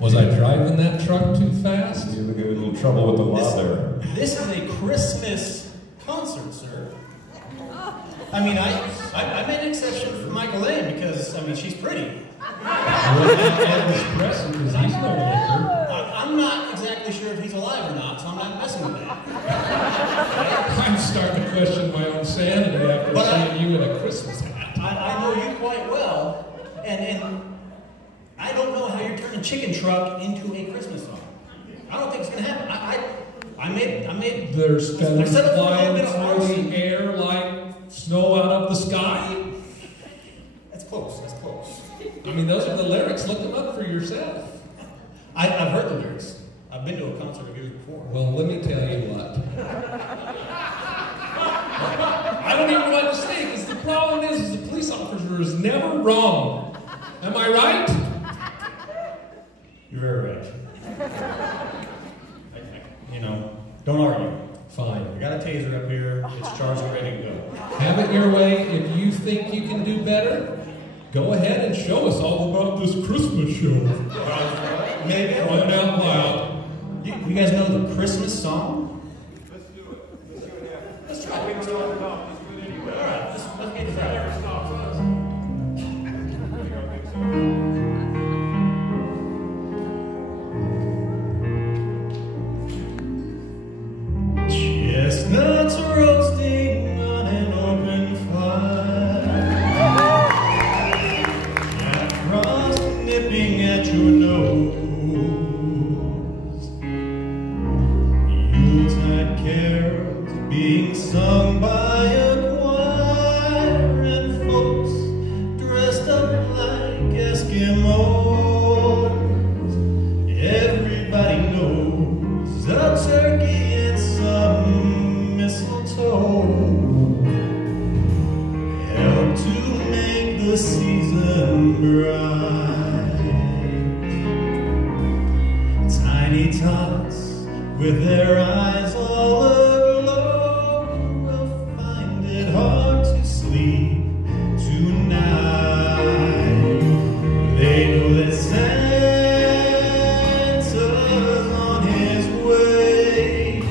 Was I driving that truck too fast? You had a little trouble with the law there. This is a Christmas concert, sir. I mean, I made an exception for Michael Lane because, I mean, she's pretty. Well, Elvis Presley, because he's no liquor. I'm not exactly sure if he's alive or not, so I'm not messing with that. I'm starting to question my own sanity after seeing you in a Christmas hat. I know you quite well, and I don't know how you're turning Chicken Truck into a Christmas song. I don't think it's going to happen. I made. There's feathers set up a flying little bit of through arson. the air like snow out of the sky. That's close. That's close. I mean, those are the lyrics. Look them up for yourself. I've heard the lyrics. I've been to a concert of yours before. Well, let me tell you what. I don't even know what to say, because the problem is the police officer is never wrong. Am I right? You're very right. You know, don't argue. Fine. I got a taser up here. It's charged and ready to go. Have it your way. If you think you can do better, go ahead and show us all about this Christmas show. Maybe. Run out loud. You guys know the Christmas song? Let's do it. Let's see what happens. Let's try it. Let's do it anyway. All right, let's get it right. Never stops us. You don't think so? Chestnuts roasting on an open fire, and frost nipping at your nose. Yuletide carols being sung by a choir, and folks dressed up like Eskimos. Everybody knows a turkey and some mistletoe help to make the season bright. Tiny tots with their eyes all aglow will find it hard to sleep tonight. They know that Santa's on his way.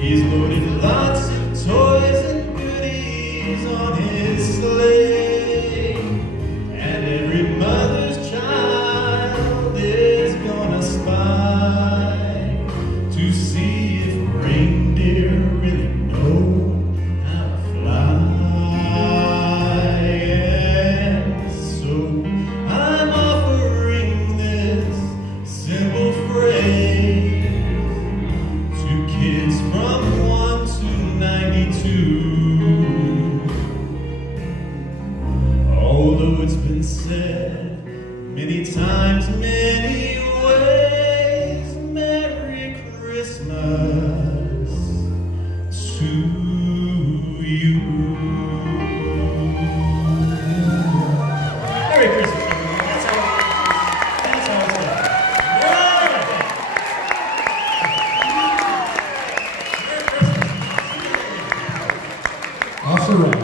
He's loaded lots of toys and goodies on his sleigh, and every mother's child is gonna spy to see if reindeer really know how to fly. And so I'm offering this simple phrase to kids from 1 to 92. Although it's been said many times, many ways, Merry Christmas to you. Merry Christmas, everyone. That's how it's done. Off the rack.